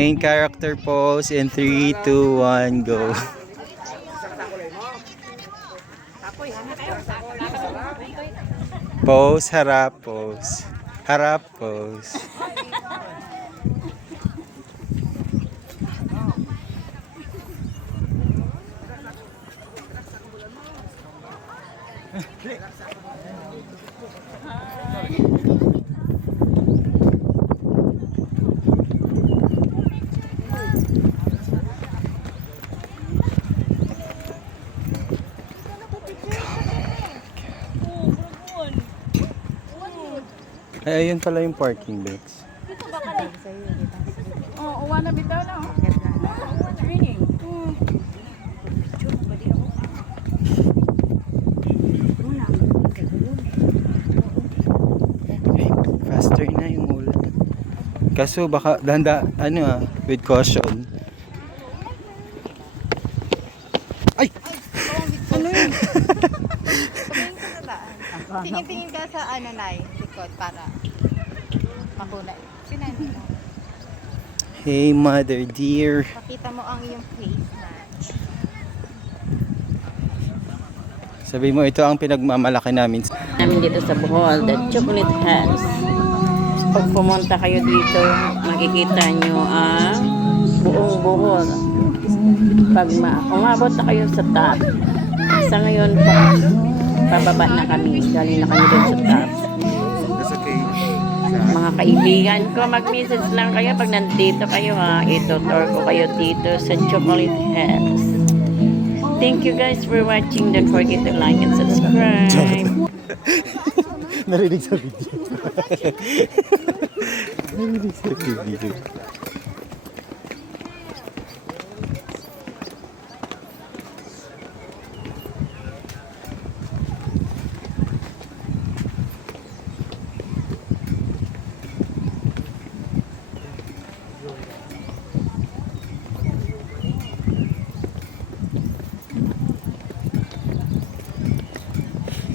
Main character pose in 3, 2, 1, go. Pose, harap, pose. Harap, pose. Ay, ayun pala yung parking brakes. Oh, uwan na bitaw na. Faster na yung ulan. Kaso baka with caution. Ay! Ano yun? Tingin-tingin ka sa likod para makulay. Sinani mo. Hey, mother dear. Pakita mo ang iyong face match. Sabi mo, ito ang pinagmamalaki namin. Namin dito sa Bohol, the Chocolate House. Pag pumunta kayo dito, makikita nyo ang buong Bohol. Pag umabot na kayo sa top, sa ngayon pababa na kami, galing na kami doon sa top. Mga kaibigan ko, mag-message lang kayo pag nandito kayo ha. Ito-tour ko kayo dito sa Chocolate House. Thank you guys for watching. Don't forget to like and subscribe. Narinig sa video. Narinig sa video.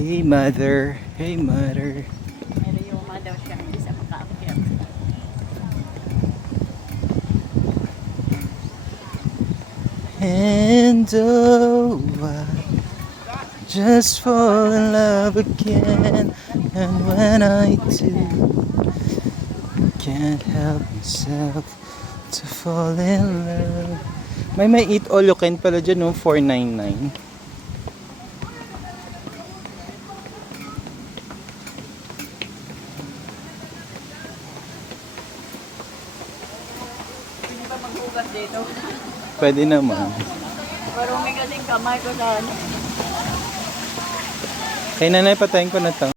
Hey mother, hey mother. Pero yung daw siya, hindi siya makaakyat. And oh, I just fall in love again. And when I do, can't help myself to fall in love. May eat all you can pala dyan, no? $4.99. Hindi pa maghugas dito. Pwede naman. Marumi kasing kamay ko sa ano. Kay nanay, patayin ko na to.